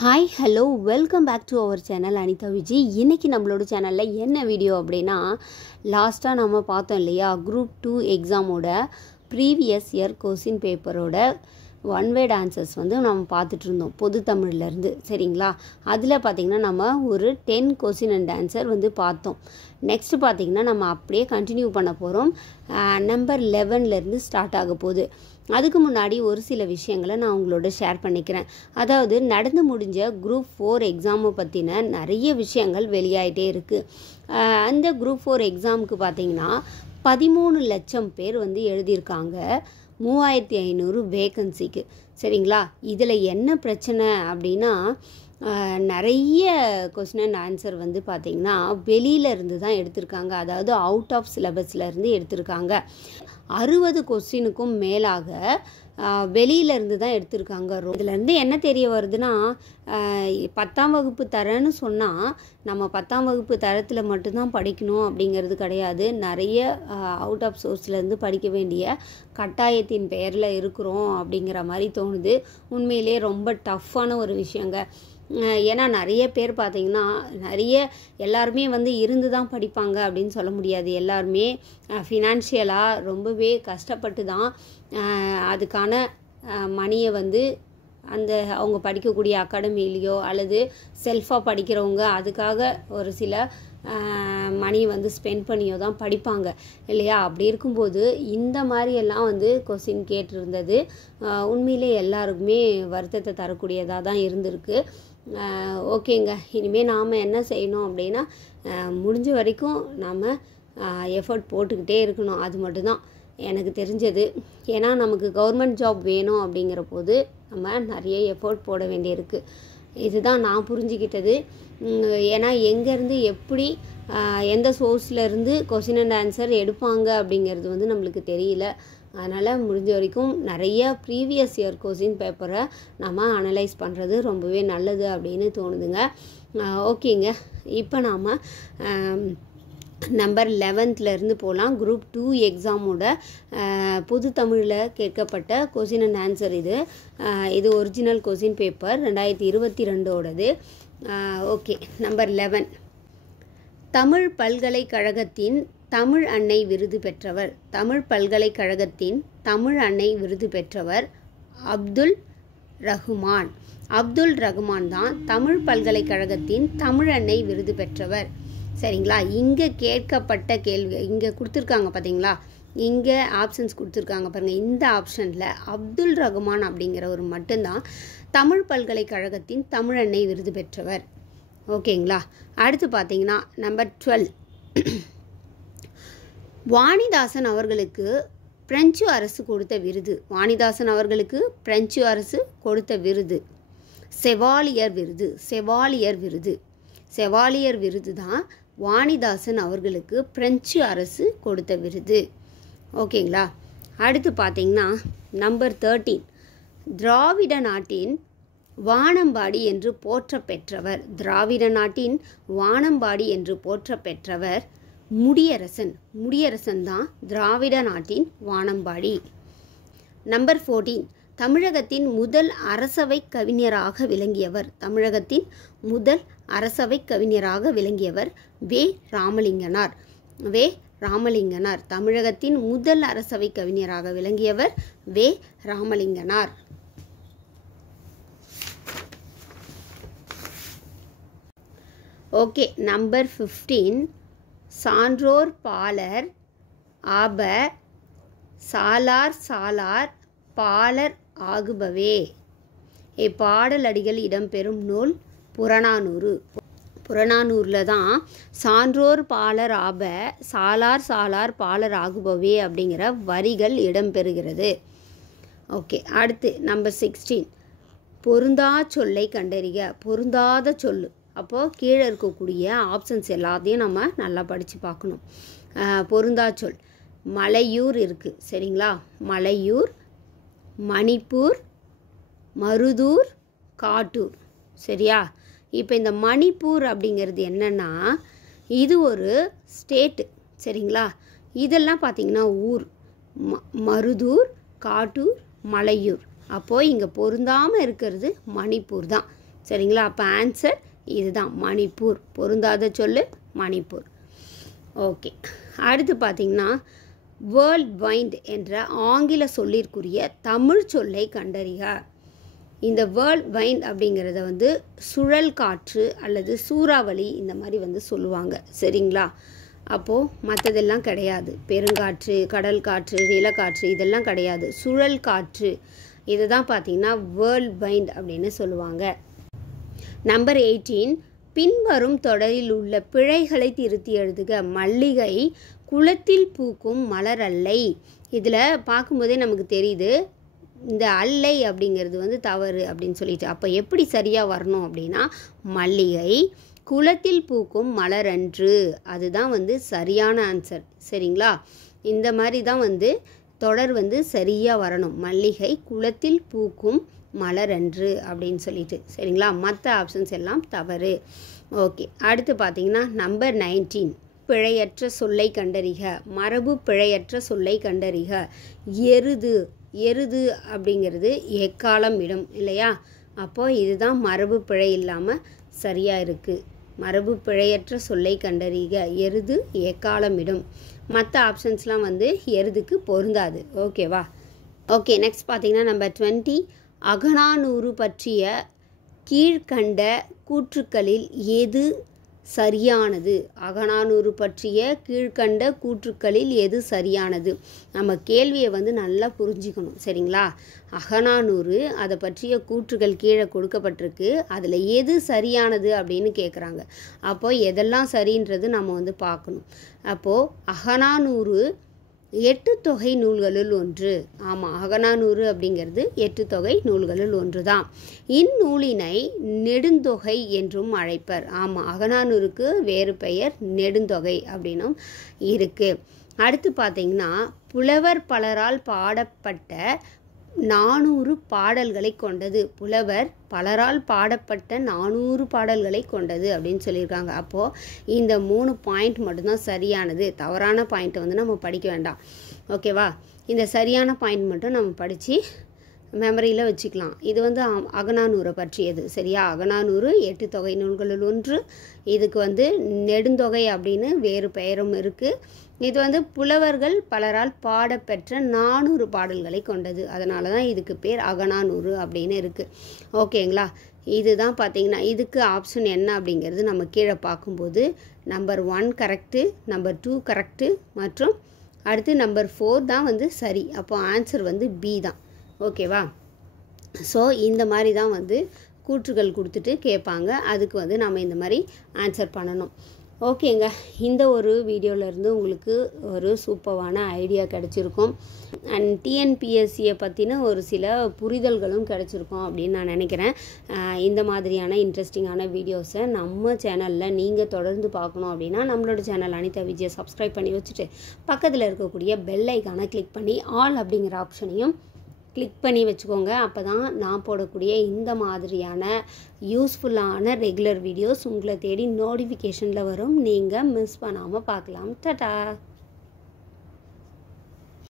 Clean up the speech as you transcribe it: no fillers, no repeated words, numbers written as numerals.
Hi hello welcome back to our channel Anita Viji. இன்றைக்கி நம்மளோட சேனலில் என்ன வீடியோ அப்படின்னா, லாஸ்ட்டாக நம்ம பார்த்தோம் இல்லையா, குரூப் 2 எக்ஸாமோட ப்ரீவியஸ் இயர் கொஸ்டின் பேப்பரோட ஒன் வேர்ட் ஆன்சர்ஸ் வந்து நம்ம பார்த்துட்டு இருந்தோம் பொது தமிழ்லேருந்து. சரிங்களா, அதில் பார்த்திங்கன்னா நம்ம ஒரு 10 கொஸ்டின் அண்ட் ஆன்சர் வந்து பார்த்தோம். நெக்ஸ்ட்டு பார்த்திங்கன்னா நம்ம அப்படியே கண்டினியூ பண்ண போகிறோம். நம்பர் 11லேருந்து ஸ்டார்ட் ஆக போகுது. அதுக்கு முன்னாடி ஒரு சில விஷயங்களை நான் உங்களோட ஷேர் பண்ணிக்கிறேன். அதாவது நடந்து முடிஞ்ச குரூப் 4 எக்ஸாமை பற்றின நிறைய விஷயங்கள் வெளியாகிட்டே இருக்குது. அந்த குரூப் 4 எக்ஸாமுக்கு பார்த்திங்கன்னா 13 லட்சம் பேர் வந்து எழுதியிருக்காங்க, 3500 வேக்கன்சிக்கு. சரிங்களா, இதில் என்ன பிரச்சனை அப்படின்னா, நிறைய கொஸ்டின் அண்ட் ஆன்சர் வந்து பார்த்திங்கன்னா வெளியிலேருந்து தான் எடுத்திருக்காங்க. அதாவது அவுட் ஆஃப் சிலபஸ்லேருந்து எடுத்திருக்காங்க. 60 கொஸ்டினுக்கும் மேலாக வெளியிலேருந்து தான் எடுத்திருக்காங்க. இதுலேருந்து என்ன தெரிய வருதுன்னா, 10ஆம் வகுப்பு தரேன்னு சொன்னால் நம்ம 10ஆம் வகுப்பு தரத்தில் மட்டும்தான் படிக்கணும் அப்படிங்கிறது கிடையாது. நிறைய அவுட் ஆஃப் சோர்ஸ்லேருந்து படிக்க வேண்டிய கட்டாயத்தின் பெயரில் இருக்கிறோம் அப்படிங்கிற மாதிரி தோணுது. உண்மையிலே ரொம்ப டஃப்பான ஒரு விஷயங்க. ஏன்னா நிறைய பேர் பார்த்திங்கன்னா, எல்லாருமே வந்து இருந்து தான் படிப்பாங்க அப்படின்னு சொல்ல முடியாது. எல்லாருமே ஃபினான்ஷியலாக ரொம்பவே கஷ்டப்பட்டு தான் அதுக்கான மணியை வந்து அவங்க படிக்கக்கூடிய அகாடமிலேயோ அல்லது செல்ஃபாக படிக்கிறவங்க அதுக்காக ஒரு சில மணி வந்து ஸ்பெண்ட் பண்ணியோ தான் படிப்பாங்க இல்லையா. அப்படி இருக்கும்போது இந்த மாதிரியெல்லாம் வந்து கொஸ்டின் கேட்டிருந்தது உண்மையிலே எல்லாருக்குமே வருத்தத்தை தரக்கூடியதாக தான் இருந்திருக்கு. ஓகேங்க, இனிமேல் நாம் என்ன செய்யணும் அப்படின்னா, முடிஞ்ச வரைக்கும் நாம் எஃபர்ட் போட்டுக்கிட்டே இருக்கணும். அது மட்டும்தான் எனக்கு தெரிஞ்சது. ஏன்னா நமக்கு கவர்மெண்ட் ஜாப் வேணும் அப்படிங்கிற போது நம்ம நிறைய எஃபர்ட் போட வேண்டியிருக்கு. இதுதான் நான் புரிஞ்சுக்கிட்டது. ஏன்னா எங்கேருந்து எப்படி எந்த சோர்ஸ்லேருந்து கொஸ்டின் அண்ட் ஆன்சர் எடுப்பாங்க அப்படிங்கிறது வந்து நம்மளுக்கு தெரியல. அதனால் முடிஞ்ச வரைக்கும் நிறைய ப்ரீவியஸ் இயர் கொஸ்டின் பேப்பரை நம்ம அனலைஸ் பண்ணுறது ரொம்பவே நல்லது அப்படின்னு தோணுதுங்க. ஓகேங்க, இப்போ நாம் நம்பர் 11லேருந்து போகலாம். குரூப் 2 எக்ஸாமோட பொது தமிழில் கேட்கப்பட்ட கொஸ்டின் அண்ட் ஆன்சர் இது ஒரிஜினல் கொஸ்டின் பேப்பர் 2022ஓடது. Okay, number 11. தமிழ் பல்கலைக்கழகத்தின் தமிழ் அன்னை விருது பெற்றவர். தமிழ் பல்கலைக்கழகத்தின் தமிழ் அன்னை விருது பெற்றவர் அப்துல் ரஹ்மான். அப்துல் ரஹ்மான் தான் தமிழ் பல்கலைக்கழகத்தின் தமிழ் அன்னை விருது பெற்றவர். சரிங்களா, இங்கே கேட்கப்பட்ட கேள்வி இங்கே கொடுத்துருக்காங்க பார்த்தீங்களா, இங்கே ஆப்ஷன்ஸ் கொடுத்துருக்காங்க பாருங்கள். இந்த ஆப்ஷனில் அப்துல் ரஹ்மான் அப்படிங்கிறவர் மட்டும்தான் தமிழ் பல்கலைக்கழகத்தின் தமிழ் அன்னை விருது பெற்றவர். ஓகேங்களா, அடுத்து பார்த்தீங்கன்னா நம்பர் 12. வாணிதாசன் அவர்களுக்கு பிரெஞ்சு அரசு கொடுத்த விருது. வாணிதாசன் அவர்களுக்கு பிரெஞ்சு அரசு கொடுத்த விருது செவாலியர் விருது. செவாலியர் விருது. செவாலியர் விருது தான் வாணிதாசன் அவர்களுக்கு பிரெஞ்சு அரசு கொடுத்த விருது. ஓகேங்களா, அடுத்து பார்த்தீங்கன்னா நம்பர் 13. திராவிட நாட்டின் வானம்பாடி என்று போற்ற பெற்றவர். திராவிட நாட்டின் வானம்பாடி என்று போற்ற பெற்றவர் முடியரசன். முடியரசன் தான் திராவிட நாட்டின் வானம்பாடி. நம்பர் 14. தமிழகத்தின் முதல் அரசவை கவிஞராக விளங்கியவர். தமிழகத்தின் முதல் அரசவை கவிஞராக விளங்கியவர் வே. ராமலிங்கனார். வே. ராமலிங்கனார் தமிழகத்தின் முதல் அரசவை கவிஞராக விளங்கியவர் வே. ராமலிங்கனார். Okay, number 15. சான்றோர் பாலர் ஆப சாலார் சாலார் பாலர் ஆகுபவே. இப்பாடல் அடிகள் இடம்பெறும் நூல் புறநானூறு. புறநானூரில் தான் சான்றோர் பாலர் ஆப சாலார் சாலார் பாலர் ஆகுபவே அப்படிங்கிற வரிகள் இடம்பெறுகிறது. ஓகே, அடுத்து நம்பர் 16. பொருந்தா சொல்லை கண்டறிக. பொருந்தாத சொல்லு. அப்போது கீழே இருக்கக்கூடிய ஆப்ஷன்ஸ் எல்லாத்தையும் நம்ம நல்லா படித்து பார்க்கணும். பொருந்தா சொல் மலையூர் இருக்குது. சரிங்களா, மலையூர், மணிப்பூர், மருதூர், காட்டூர். சரியா, இப்போ இந்த மணிப்பூர் அப்படிங்கிறது என்னென்னா, இது ஒரு ஸ்டேட்டு. சரிங்களா, இதெல்லாம் பார்த்திங்கன்னா ஊர். மருதூர், காட்டூர், மலையூர். அப்போது இங்கே பொருந்தாமல் இருக்கிறது மணிப்பூர் தான். சரிங்களா? அப்போ ஆன்சர் இதுதான், மணிப்பூர். பொருந்தாத சொல்லு மணிப்பூர். ஓகே, அடுத்து பார்த்திங்கன்னா வேர்ல்ட் வைண்ட் என்ற ஆங்கில சொல்லிற்குரிய தமிழ் சொல்லை கண்டறிக. இந்த வேர்ல்ட் வைண்ட் அப்படிங்கிறத வந்து சுழல் காற்று அல்லது சூறாவளி இந்த மாதிரி வந்து சொல்லுவாங்க, சரிங்களா? அப்போது மற்றதெல்லாம் கிடையாது. பெருங்காற்று, கடல் காற்று, நிலக்காற்று இதெல்லாம் கிடையாது. சுழல் காற்று இதை தான் பார்த்திங்கன்னா வேர்ல்ட் வைண்ட் அப்படின்னு சொல்லுவாங்க. நம்பர் 18, பின்வரும் தொடரில் உள்ள பிழைகளை திருத்தி எழுதுக. மல்லிகை குளத்தில் பூக்கும் மலர் அல்லை. இதில் பார்க்கும்போதே நமக்கு தெரியுது இந்த அல்லை அப்படிங்கிறது வந்து தவறு அப்படின்னு சொல்லிட்டு. அப்போ எப்படி சரியாக வரணும் அப்படின்னா மல்லிகை குளத்தில் பூக்கும் மலரன்று, அதுதான் வந்து சரியான ஆன்சர், சரிங்களா? இந்த மாதிரி தான் வந்து தொடர் வந்து சரியாக வரணும். மல்லிகை குளத்தில் பூக்கும் மலரன்று அப்படின்னு சொல்லிட்டு, சரிங்களா? மற்ற ஆப்ஷன்ஸ் எல்லாம் தவறு. ஓகே, அடுத்து பார்த்தீங்கன்னா நம்பர் 19, பிழையற்ற சொல்லை கண்டறிக. மரபு பிழையற்ற சொல்லை கண்டறிக. எருது, எருது அப்படிங்கிறது எக்காலம் இடும் இல்லையா? அப்போது இதுதான் மரபு பிழை இல்லாமல் சரியாக இருக்குது. மரபு பிழையற்ற சொல்லை கண்டறிக. எருது எக்காலம் இடும். மற்ற ஆப்ஷன்ஸ்லாம் வந்து எருதுக்கு பொருந்தாது, ஓகேவா? ஓகே, நெக்ஸ்ட் பார்த்தீங்கன்னா நம்பர் 20, அகநானூறு பற்றிய கீழ்கண்ட கூற்றுக்களில் எது சரியானது? அகநானூறு பற்றிய கீழ்கண்ட கூற்றுக்களில் எது சரியானது? நம்ம கேள்வியை வந்து நல்லா புரிஞ்சிக்கணும், சரிங்களா? அகநானூறு அதை பற்றிய கூற்றுகள் கீழே கொடுக்கப்பட்டிருக்கு, அதில் எது சரியானது அப்படின்னு கேட்குறாங்க. அப்போது எதெல்லாம் சரின்றது நம்ம வந்து பார்க்கணும். அப்போது அகநானூறு 8 தொகை நூல்களுள் ஒன்று. ஆமாம், அகநானூறு அப்படிங்கிறது 8 தொகை நூல்களுள் ஒன்று தான். இந்நூலினை நெடுந்தொகை என்றும் அழைப்பர். ஆமாம், அகநானூருக்கு வேறு பெயர் நெடுந்தொகை அப்படின்னும் இருக்குது. அடுத்து பார்த்தீங்கன்னா புலவர் பலரால் பாடப்பட்ட 400 பாடல்களை கொண்டது. புலவர் பலரால் பாடப்பட்ட 400 பாடல்களை கொண்டது அப்படின்னு சொல்லியிருக்காங்க. அப்போது இந்த 3 பாயிண்ட் மட்டும்தான் சரியானது. தவறான பாயிண்ட்டை வந்து நம்ம படிக்க வேண்டாம், ஓகேவா? இந்த சரியான பாயிண்ட் மட்டும் நம்ம படித்து மெமரியில் வச்சுக்கலாம். இது வந்து அகநானூரை பற்றியது, சரியா? அகநானூறு 8 தொகை நூல்களுள் ஒன்று. இதுக்கு வந்து நெடுந்தொகை அப்படின்னு வேறு பெயரும் இருக்குது. இது வந்து புலவர்கள் பலரால் பாடப்பெற்ற 400 பாடல்களை கொண்டது. அதனால தான் இதுக்கு பேர் அகநானூறு அப்படின்னு இருக்குது, ஓகேங்களா? இதுதான் பார்த்தீங்கன்னா இதுக்கு ஆப்ஷன் என்ன அப்படிங்கிறது நம்ம கீழே பார்க்கும்போது நம்பர் 1 கரெக்டு, நம்பர் 2 கரெக்டு மற்றும் அடுத்து நம்பர் 4 தான் வந்து சரி. அப்போ ஆன்சர் வந்து பி தான், ஓகேவா? ஸோ இந்த மாதிரி தான் வந்து கூற்றுகள் கொடுத்துட்டு கேட்பாங்க. அதுக்கு வந்து நம்ம இந்த மாதிரி ஆன்சர் பண்ணணும். ஓகேங்க, இந்த ஒரு வீடியோவிலேருந்து உங்களுக்கு ஒரு சூப்பரான ஐடியா கிடச்சிருக்கும். அண்ட் டிஎன்பிஎஸ்சியை பற்றின ஒரு சில புரிதல்களும் கிடச்சிருக்கும் அப்படின்னு நான் நினைக்கிறேன். இந்த மாதிரியான இன்ட்ரெஸ்டிங்கான வீடியோஸை நம்ம சேனலில் நீங்கள் தொடர்ந்து பார்க்கணும் அப்படின்னா நம்மளோட சேனல் அனிதா விஜயை சப்ஸ்கிரைப் பண்ணி வச்சுட்டு பக்கத்தில் இருக்கக்கூடிய பெல் ஐக்கானை கிளிக் பண்ணி ஆல் அப்படிங்கிற ஆப்ஷனையும் கிளிக் பண்ணி வச்சுக்கோங்க. அப்போ தான் நான் போடக்கூடிய இந்த மாதிரியான யூஸ்ஃபுல்லான ரெகுலர் வீடியோஸ் உங்களை தேடி நோட்டிஃபிகேஷனில் வரும். நீங்கள் மிஸ் பண்ணாமல் பார்க்கலாம். டாடா.